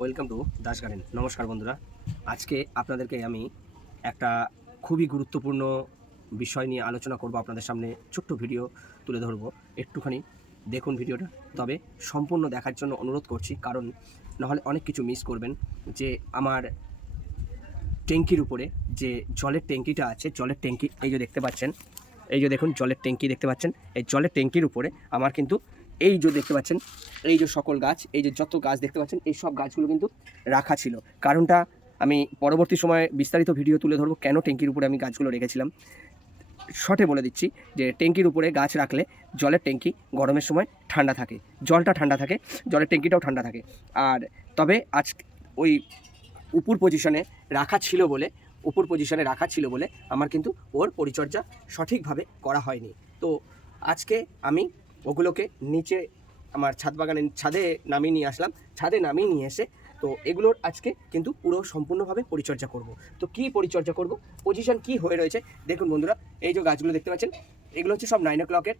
Welcome to Das garden. নমস্কার বন্ধুরা, আজকে আপনাদেরকে আমি একটা খুবই গুরুত্বপূর্ণ বিষয় নিয়ে আলোচনা করব। আপনাদের সামনে ছোট্ট ভিডিও তুলে ধরব, একটুখানি দেখুন ভিডিওটা। তবে সম্পূর্ণ দেখার জন্য অনুরোধ করছি, কারণ নাহলে অনেক কিছু মিস করবেন। যে আমার ট্যাঙ্কির উপরে যে জলের ট্যাঙ্কিটা আছে, জলের ট্যাঙ্কি এই যে দেখতে পাচ্ছেন, এই যে দেখুন জলের ট্যাঙ্কি দেখতে পাচ্ছেন। এই জলের ট্যাঙ্কির উপরে আমার কিন্তু এই যে দেখতে পাচ্ছেন, এই যে সকল গাছ, এই যে যত গাছ দেখতে পাচ্ছেন, এই সব গাছগুলো কিন্তু রাখা ছিল। কারণটা আমি পরবর্তী সময়ে বিস্তারিত ভিডিও তুলে ধরবো, কেন ট্যাঙ্কির উপরে আমি গাছগুলো রেখেছিলাম। শর্টে বলে দিচ্ছি যে ট্যাঙ্কির উপরে গাছ রাখলে জলের ট্যাঙ্কি গরমের সময় ঠান্ডা থাকে, জলটা ঠান্ডা থাকে, জলের ট্যাঙ্কিটাও ঠান্ডা থাকে। আর তবে আজ ওই উপর পজিশনে রাখা ছিল বলে আমার কিন্তু ওর পরিচর্যা সঠিকভাবে করা হয়নি। তো আজকে আমি ওগুলোকে নিচে আমার ছাদে নামিয়ে নিয়ে আসলাম। ছাদে নামিয়ে নিয়ে এসে তো এগুলোর আজকে কিন্তু পুরো সম্পূর্ণভাবে পরিচর্যা করব। তো কি পরিচর্যা করব, পজিশন কি হয়ে রয়েছে দেখুন বন্ধুরা। এই যে গাছগুলো দেখতে পাচ্ছেন, এগুলো হচ্ছে সব 9 o'clock-এর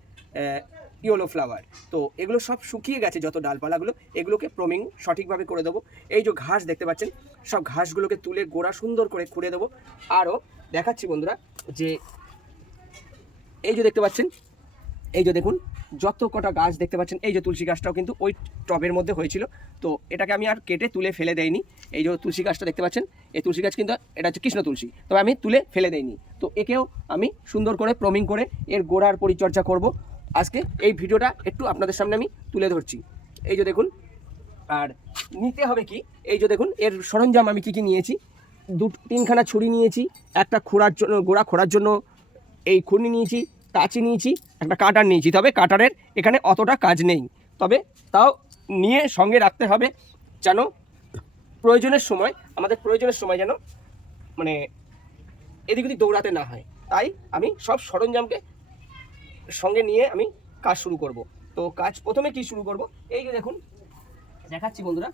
ইয়েলো ফ্লাওয়ার। তো এগুলো সব শুকিয়ে গেছে, যত ডালপালাগুলো, এগুলোকে প্রমিং সঠিকভাবে করে দেবো। এই যে ঘাস দেখতে পাচ্ছেন, সব ঘাসগুলোকে তুলে গোড়া সুন্দর করে খুঁড়ে দেবো। আরও দেখাচ্ছি বন্ধুরা, যে এই যে দেখতে পাচ্ছেন, এই যে দেখুন যত কটা গাছ দেখতে পাচ্ছেন, এই যে তুলসী গাছটাও কিন্তু ওই টবের মধ্যে হয়েছিল। তো এটাকে আমি আর কেটে তুলে ফেলে দেইনি। এই যে তুলসী গাছটা দেখতে পাচ্ছেন, এই তুলসী গাছ কিন্তু এটা হচ্ছে কৃষ্ণ তুলসী, তবে আমি তুলে ফেলে দেইনি। তো একেও আমি সুন্দর করে প্রমিং করে এর গোড়ার পরিচর্যা করব। আজকে এই ভিডিওটা একটু আপনাদের সামনে আমি তুলে ধরছি। এই যে দেখুন, আর নিতে হবে কি, এই যে দেখুন এর সরঞ্জাম আমি কি নিয়েছি। 3খানা ছুরি নিয়েছি, একটা খোঁড়ার জন্য, গোড়া খোঁড়ার জন্য এই খুরনি নিয়েছি, কাঁচি নিয়েছি, একটা কাটার নিয়েছি। তবে কাটারের এখানে অতটা কাজ নেই, তবে তাও নিয়ে সঙ্গে রাখতে হবে, যেন প্রয়োজনের সময় যেন মানে এদিক ওদিক দৌড়াতে না হয়। তাই আমি সব সরঞ্জামকে সঙ্গে নিয়ে আমি কাজ শুরু করব। তো কাজ প্রথমে কি শুরু করব, এই যে দেখুন দেখাচ্ছি বন্ধুরা।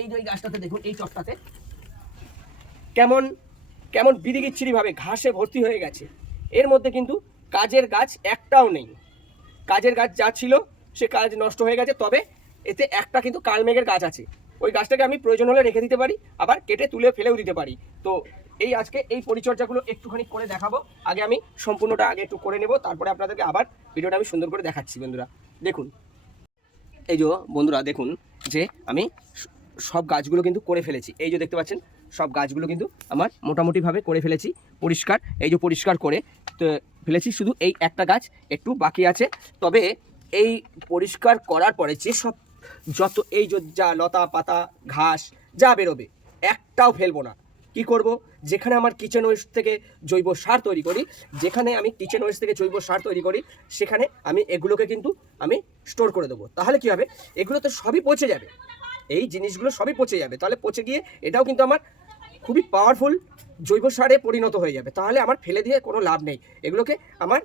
এই যে এই গাছটাতে দেখুন, এই চটটাতে কেমন কেমন বিড়িগিচ্ছিরিভাবে ঘাসে ভর্তি হয়ে গেছে। এর মধ্যে কিন্তু কাজের গাছ একটাও নেই। কাজের গাছ যা ছিল সে কাজ নষ্ট হয়ে গেছে। তবে এতে একটা কিন্তু কালমেঘের গাছ আছে, ওই গাছটাকে আমি প্রয়োজন হলে রেখে দিতে পারি, আবার কেটে তুলে ফেলেও দিতে পারি। তো এই আজকে এই পরিচর্যাগুলো একটুখানি করে দেখাবো। আগে আমি সম্পূর্ণটা আগে একটু করে নেব, তারপরে আপনাদেরকে আবার ভিডিওটা আমি সুন্দর করে দেখাচ্ছি। বন্ধুরা দেখুন, এই যে বন্ধুরা দেখুন যে আমি সব গাছগুলো কিন্তু করে ফেলেছি। এই যে দেখতে পাচ্ছেন, সব গাছগুলো কিন্তু আমার মোটামুটিভাবে করে ফেলেছি পরিষ্কার। এই যে পরিষ্কার করে তো ফেলেছি, শুধু এই একটা গাছ একটু বাকি আছে। তবে এই পরিষ্কার করার পরে যেসব যত এই যা লতা পাতা ঘাস যা বেরোবে, একটাও ফেলবো না। কি করব, যেখানে আমার কিচেন ওয়েস্ট থেকে জৈব সার তৈরি করি, সেখানে আমি এগুলোকে কিন্তু আমি স্টোর করে দেবো। তাহলে কি হবে, এগুলো তো সবই পচে যাবে, এই জিনিসগুলো সবই পচে যাবে। তাহলে পচে গিয়ে এটাও কিন্তু আমার খুবই পাওয়ারফুল জৈব সারে পরিণত হয়ে যাবে। তাহলে আমার ফেলে দিয়ে কোনো লাভ নেই। এগুলোকে আমার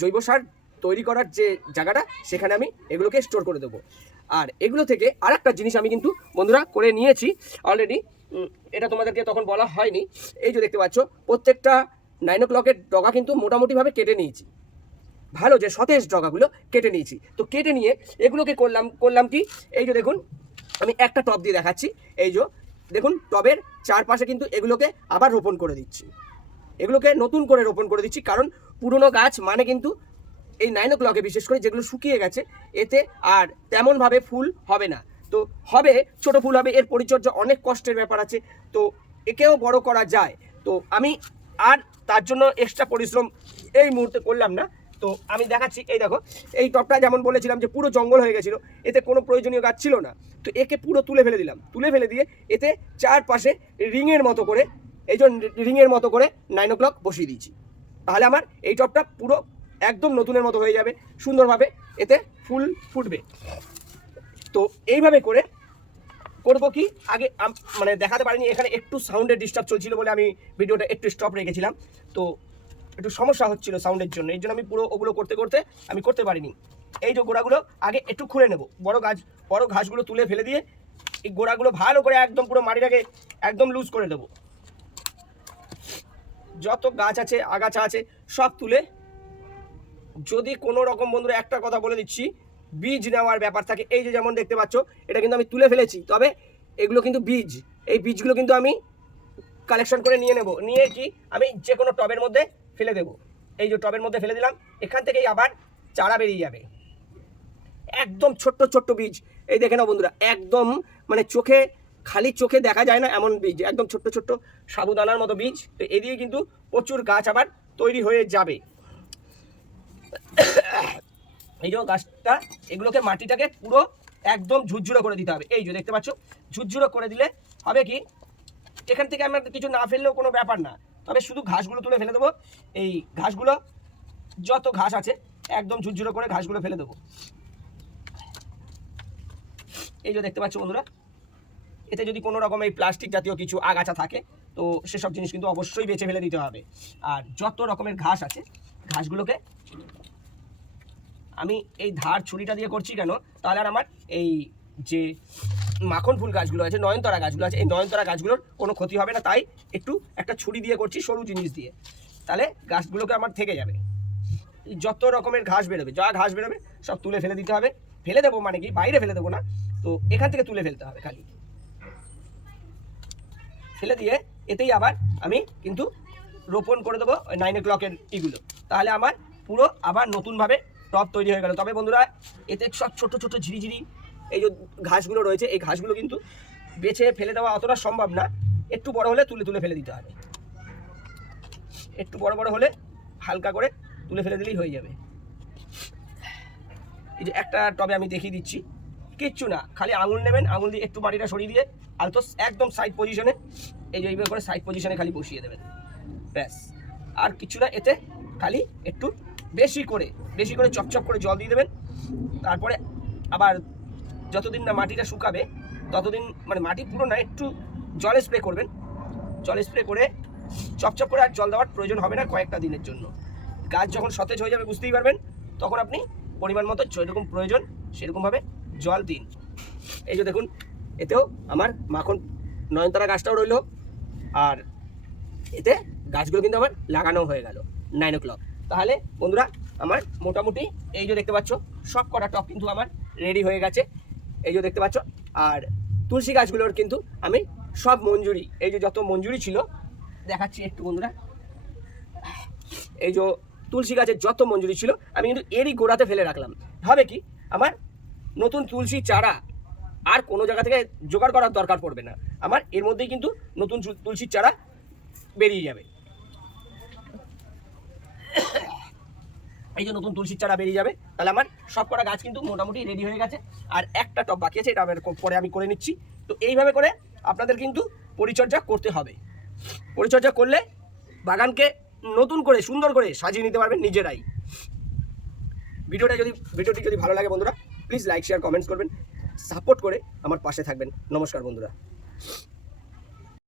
জৈব সার তৈরি করার যে জায়গাটা, সেখানে আমি এগুলোকে স্টোর করে দেবো। আর এগুলো থেকে আর একটা জিনিস আমি কিন্তু বন্ধুরা করে নিয়েছি অলরেডি, এটা তোমাদেরকে তখন বলা হয়নি। এই যে দেখতে পাচ্ছ, প্রত্যেকটা 9 o'clock-এর ডগা কিন্তু মোটামুটিভাবে কেটে নিয়েছি, ভালো যে সতেজ ডগাগুলো কেটে নিয়েছি। তো কেটে নিয়ে এগুলোকে করলাম কি, এই যে দেখুন আমি একটা টব দিয়ে দেখাচ্ছি। এই যে দেখুন, টবের চারপাশে কিন্তু এগুলোকে আবার রোপণ করে দিচ্ছি, এগুলোকে নতুন করে রোপণ করে দিচ্ছি। কারণ পুরনো গাছ মানে কিন্তু এই 9 o'clock-এ বিশেষ করে যেগুলো শুকিয়ে গেছে, এতে আর তেমনভাবে ফুল হবে না। তো হবে, ছোট ফুল হবে, এর পরিচর্যা অনেক কষ্টের ব্যাপার আছে। তো একেও বড় করা যায়, তো আমি আর তার জন্য এক্সট্রা পরিশ্রম এই মুহূর্তে করলাম না। তো আমি দেখাচ্ছি, এই দেখো এই টবটা যেমন বলেছিলাম যে পুরো জঙ্গল হয়ে গেছিলো, এতে কোনো প্রয়োজনীয় গাছ ছিল না। তো একে পুরো তুলে ফেলে দিলাম, তুলে ফেলে দিয়ে এতে চারপাশে রিংয়ের মতো করে, এই জন্য রিংয়ের মতো করে 9 o'clock বসিয়ে দিয়েছি। তাহলে আমার এই টবটা পুরো একদম নতুনের মতো হয়ে যাবে, সুন্দরভাবে এতে ফুল ফুটবে। তো এইভাবে করে করবো কি, আগে মানে দেখাতে পারিনি, এখানে একটু সাউন্ডের ডিস্টার্ব চলছিল বলে আমি ভিডিওটা একটু স্টপ রেখেছিলাম। তো একটু সমস্যা হচ্ছিল সাউন্ডের জন্য, এই জন্য আমি পুরো ওগুলো করতে আমি করতে পারিনি। এই যে গোড়াগুলো আগে একটু খুঁড়ে নেব, বড় ঘাসগুলো তুলে ফেলে দিয়ে এই গোড়াগুলো ভালো করে একদম পুরো মাটিটাকে একদম লুজ করে দেবো। যত গাছ আছে আগাছা আছে সব তুলে, যদি কোনো রকম বন্ধুরা একটা কথা বলে দিচ্ছি, বীজ নেওয়ার ব্যাপার থাকে। এই যে যেমন দেখতে পাচ্ছ, এটা কিন্তু আমি তুলে ফেলেছি, তবে এগুলো কিন্তু বীজ, এই বীজগুলো কিন্তু আমি কালেকশন করে নিয়ে নেব, নিয়ে কি আমি যে কোনো টবের মধ্যে ফেলে দেব। এই যে টবের মধ্যে ফেলে দিলাম, এখান থেকেই আবার চারা বেরিয়ে যাবে। একদম ছোট্ট ছোট্ট বীজ, এই দেখে নাও বন্ধুরা, একদম মানে চোখে, খালি চোখে দেখা যায় না এমন বীজ, একদম ছোট্ট ছোট্ট সাবুদানার মতো বীজ। তো এদিকে কিন্তু প্রচুর গাছ আবার তৈরি হয়ে যাবে। এই যে গাছটা, এগুলোকে মাটিটাকে পুরো একদম ঝুরঝুরো করে দিতে হবে। এই যে দেখতে পাচ্ছ, ঝুরঝুরো করে দিলে হবে কি, এখান থেকে আমরা কিছু না ফেললেও কোনো ব্যাপার না, তবে শুধু ঘাসগুলো তুলে ফেলে দেবো। এই ঘাসগুলো, যত ঘাস আছে একদম ঝুরঝুরো করে ঘাসগুলো ফেলে দেবো। এই যে দেখতে পাচ্ছ বন্ধুরা, এতে যদি কোনো রকম এই প্লাস্টিক জাতীয় কিছু আগাছা থাকে তো সেসব জিনিস কিন্তু অবশ্যই বেছে ফেলে দিতে হবে। আর যত রকমের ঘাস আছে, ঘাসগুলোকে আমি এই ধার ছুরিটা দিয়ে করছি কেন, তাহলে আর আমার এই যে মাখন ফুল গাছগুলো আছে, নয়নতারা গাছগুলো আছে, এই নয়নতারা গাছগুলোর কোনো ক্ষতি হবে না। তাই একটু একটা ছুরি দিয়ে করছি, সরু জিনিস দিয়ে, তাহলে গাছগুলোকে আমার থেকে যাবে। যত রকমের ঘাস বেরোবে, যা ঘাস বেরোবে সব তুলে ফেলে দিতে হবে। ফেলে দেবো মানে কি, বাইরে ফেলে দেবো না, তো এখান থেকে তুলে ফেলতে হবে। খালি ফেলে দিয়ে এতেই আবার আমি কিন্তু রোপণ করে দেবো 9 o'clock-এর ইগুলো, তাহলে আমার পুরো আবার নতুনভাবে টব তৈরি হয়ে গেল। তবে বন্ধুরা, এতে সব ছোট ছোট ঝিরিঝিরি এই যে ঘাসগুলো রয়েছে, এই ঘাসগুলো কিন্তু বেছে ফেলে দেওয়া অতটা সম্ভব না, একটু বড় হলে তুলে তুলে ফেলে দিতে হবে। একটু বড় বড় হলে হালকা করে তুলে ফেলে দিলেই হয়ে যাবে। এই যে একটা টবে আমি দেখিয়ে দিচ্ছি, কিচ্ছু না, খালি আঙুল নেবেন, আঙুল দিয়ে একটু মাটিটা সরিয়ে দিয়ে আলতো একদম সাইড পজিশনে, এই যে এইভাবে করে সাইড পজিশনে খালি বসিয়ে দেবেন, ব্যাস। আর কিছু না, এতে খালি একটু বেশি করে চপচপ করে জল দিয়ে দেবেন। তারপরে আবার যতদিন না মাটিটা শুকাবে ততদিন, মানে মাটি পুরো না, একটু জল স্প্রে করবেন। জল স্প্রে করে চপচপ করে আর জল দেওয়ার প্রয়োজন হবে না কয়েকটা দিনের জন্য। গাছ যখন সতেজ হয়ে যাবে বুঝতেই পারবেন, তখন আপনি পরিমাণ মতো যেরকম প্রয়োজন সেরকমভাবে জল দিন। এই যে দেখুন, এতেও আমার মাখন নয়নতারা গাছটাও রইল, আর এতে গাছগুলো কিন্তু আমার লাগানো হয়ে গেল 9 o'clock। তাহলে বন্ধুরা, আমার মোটামুটি এই যে দেখতে পাচ্ছ সব কটা টব কিন্তু আমার রেডি হয়ে গেছে, এই যে দেখতে পাচ্ছ। আর তুলসী গাছগুলোর কিন্তু আমি সব মঞ্জুরি, এই যে যত মঞ্জুরি ছিল দেখাচ্ছি একটু বন্ধুরা, এই যে তুলসী গাছের যত মঞ্জুরি ছিল আমি কিন্তু এরই গোড়াতে ফেলে রাখলাম। হবে কি, আমার নতুন তুলসী চারা আর কোনো জায়গা থেকে জোগাড় করার দরকার পড়বে না, আমার এর মধ্যেই কিন্তু নতুন তুলসীর চারা বেরিয়ে যাবে। এই যে নতুন তুলসীর চারা বেরিয়ে যাবে, তাহলে আমার সব কটা গাছ কিন্তু মোটামুটি রেডি হয়ে গেছে। আর একটা টব বাকি আছে, এটা পরে আমি করে নিচ্ছি। তো এইভাবে করে আপনাদের কিন্তু পরিচর্যা করতে হবে। পরিচর্যা করলে বাগানকে নতুন করে সুন্দর করে সাজিয়ে নিতে পারবেন নিজেরাই। ভিডিওটি যদি ভালো লাগে বন্ধুরা, প্লিজ লাইক শেয়ার কমেন্টস করবেন, সাপোর্ট করে আমার পাশে থাকবেন। নমস্কার বন্ধুরা।